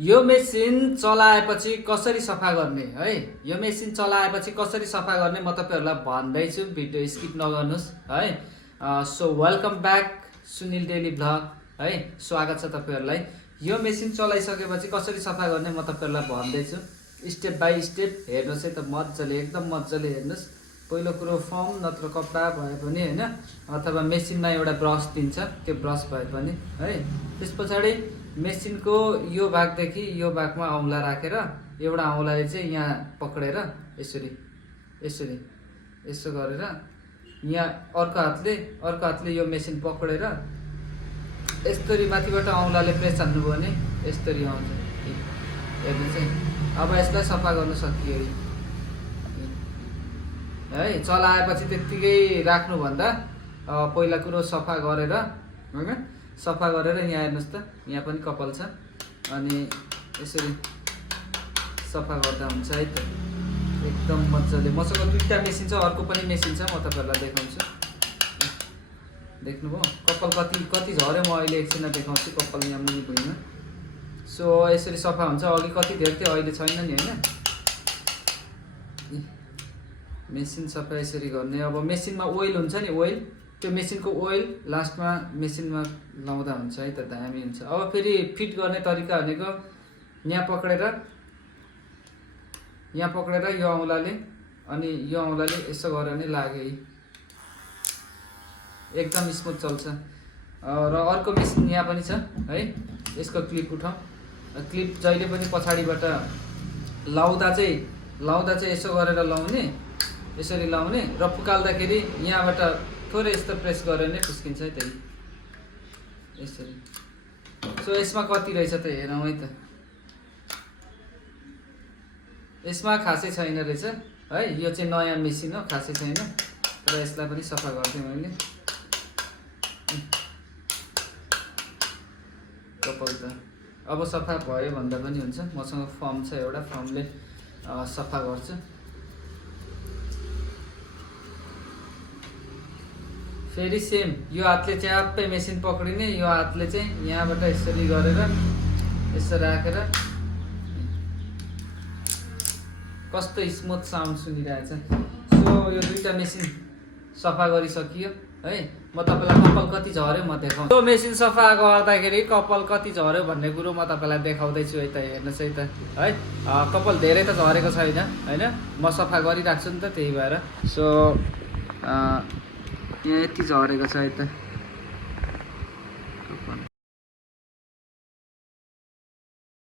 यो मेसिन चलाएपछि कसरी सफा गर्ने है, यो मेसिन चलाएपछि कसरी सफा गर्ने म तपाईहरुलाई भन्दैछु, भिडियो स्किप नगर्नुस् है। So welcome back Sunil daily vlog है, स्वागत छ तपाईहरुलाई। यो मेसिन चलाइसकेपछि कसरी सफा गर्ने म तपाईहरुलाई भन्दैछु, स्टेप बाइ स्टेप हेर्नुस् है त मज्जाले, एकदम मज्जाले हेर्नुस्। पहिलो कुरो फर्म नत्र कपडा भए पनि हैन, अथवा मेसिनमा एउटा ब्रश दिन्छ, त्यो ब्रश भए पनि है। त्यसपछि मेसिनको यो भागदेखि यो भागमा औँला राखेर एउटा औँलाले चाहिँ यहाँ पक्रेर यसरी यसरी यसो गरेर यहाँ अर्को हातले यो मेसिन पक्रेर यसरी माथिबाट औँलाले प्रेस हान्नुभयो भने यसरी आउँछ। हेर्नु चाहिँ अब यसलाई सफा गर्न सकियो है। चलाएपछि त्यतिकै राख्नुभन्दा पहिला कुरो सफा गरेर हैन, सफा गरेर यहाँ हेर्नुस् त, यहाँ पनि कपाल छ, अनि यसरी सफा गर्दा हुन्छ है त एकदम मज्जाले। मसँग दुईटा मेसिन छ, अर्को पनि मेसिन छ, म तपाईहरुलाई देखाउँछु। देख्नुभयो कपाल कति झर्यो, म अहिले एकछिन देखाउँछु कपाल यहाँ मुनि भुइँमा। सो यसरी सफा हुन्छ। अघि कति धेरै थियो, अहिले छैन नि हैन। मेसिन सफा यसरी गर्ने। अब मेसिनमा ओइल हुन्छ नि, ओइल, त्यो मेसिनको ओइल लास्टमा मेसिनमा लाउँदा हुन्छ है त, दामी हुन्छ। अब फेरि फिट गर्ने तरिका भनेको यहाँ पक्रेर यो औँलाले अनि यो औँलाले यसो गऱ्यो भने लाग्यो है, एकदम स्मुथ चल्छ। र अर्को मेसिन यहाँ पनि छ है, यसको क्लिप उठाउँ। क्लिप जहिले पनि पछाडिबाट लाउँदा चाहिँ यसो गरेर लाउने, यसरी लाउने र फुकाल्दाखेरि यहाँबाट थोरै यस्तो प्रेस गर्यो भने फुस्किन्छ है त यसरी। सो यसमा कति रहेछ त हेरौँ है त। यसमा खासै छैन रहेछ है, यो चाहिँ नयाँ मेसिन हो, खासै छैन। तर यसलाई पनि सफा गर्थेँ मैले। कपाल त अब सफा भयो भन्दा पनि हुन्छ। मसँग फर्म छ एउटा, फर्मले सफा गर्छ। फेरि सेम यो हातले च्याप्पै मेसिन पक्रिने, यो हातले चाहिँ यहाँबाट यसरी गरेर यसो राखेर कस्तो स्मुथ साउन्ड सुनिरहेछ। सो यो दुईटा मेसिन सफा गरिसकियो है। म तपाईलाई कपाल कति झर्यो म देखाउँछु। यो मेसिन सफा गर्दाखेरि कपाल कति झर्यो भन्ने कुरो म तपाईलाई देखाउँदैछु है त। हेर्नुहोस् है त है, कपाल धेरै त झरेको छैन हैन, म सफा गरिराख्छु नि त, त्यही भएर। सो यहाँ यति झरेको छ है त।